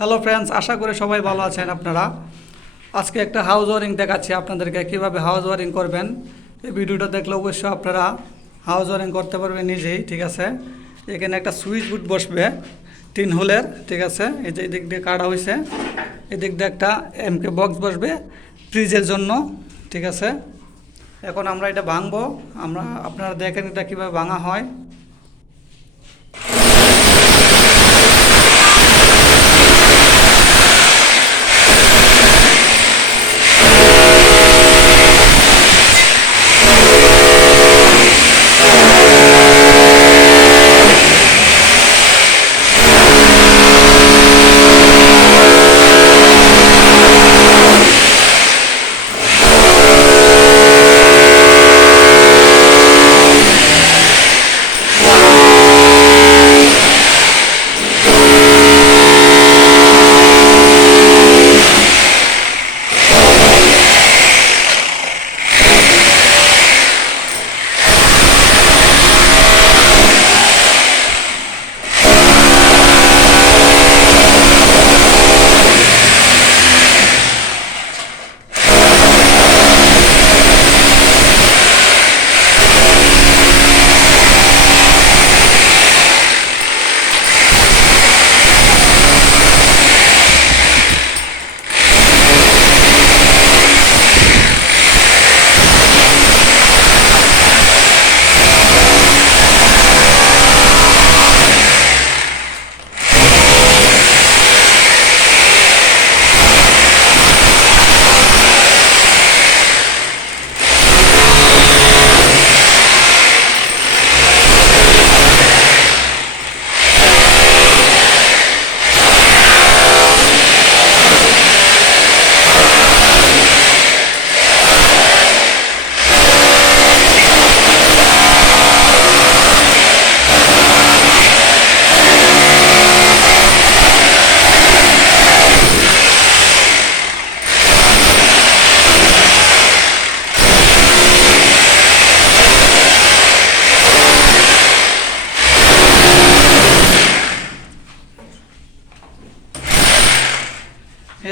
Hello friends, আশা করি সবাই ভালো আছেন আপনারা। আজকে একটা হাউস ওয়ারিং দেখাচ্ছি আপনাদেরকে, কীভাবে হাউস ওয়ারিং করবেন। এই ভিডিওটা দেখলে অবশ্যই আপনারা হাউস ওয়ারিং করতে পারবেন নিজেই। ঠিক আছে, এখানে একটা সুইচ বোর্ড বসবে 3 হোলের। ঠিক আছে, এই যে এদিক দিয়ে কাটা হয়েছে, এদিক দিয়ে একটা এমকে বক্স বসবে ফ্রিজের জন্য। ঠিক আছে, এখন আমরা এটা ভাঙবো। আপনারা দেখেন এটা কীভাবে ভাঙা হয়।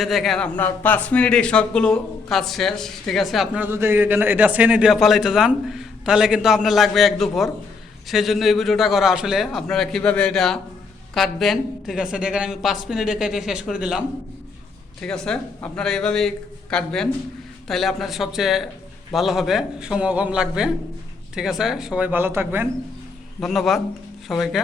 এই যে দেখেন, আপনার 5 মিনিটে সবগুলো কাজ শেষ। ঠিক আছে, আপনারা যদি এখানে এটা শ্রেণী দিয়ে পালাইতে যান তাহলে কিন্তু আপনার লাগবে 1-2 পর। সেই জন্য এই ভিডিওটা করা। আসলে আপনারা কিভাবে এটা কাটবেন। ঠিক আছে, দেখেন আমি 5 মিনিটে কেটে শেষ করে দিলাম। ঠিক আছে, আপনারা এইভাবেই কাটবেন, তাইলে আপনার সবচেয়ে ভালো হবে, সময় কম লাগবে। ঠিক আছে, সবাই ভালো থাকবেন। ধন্যবাদ সবাইকে।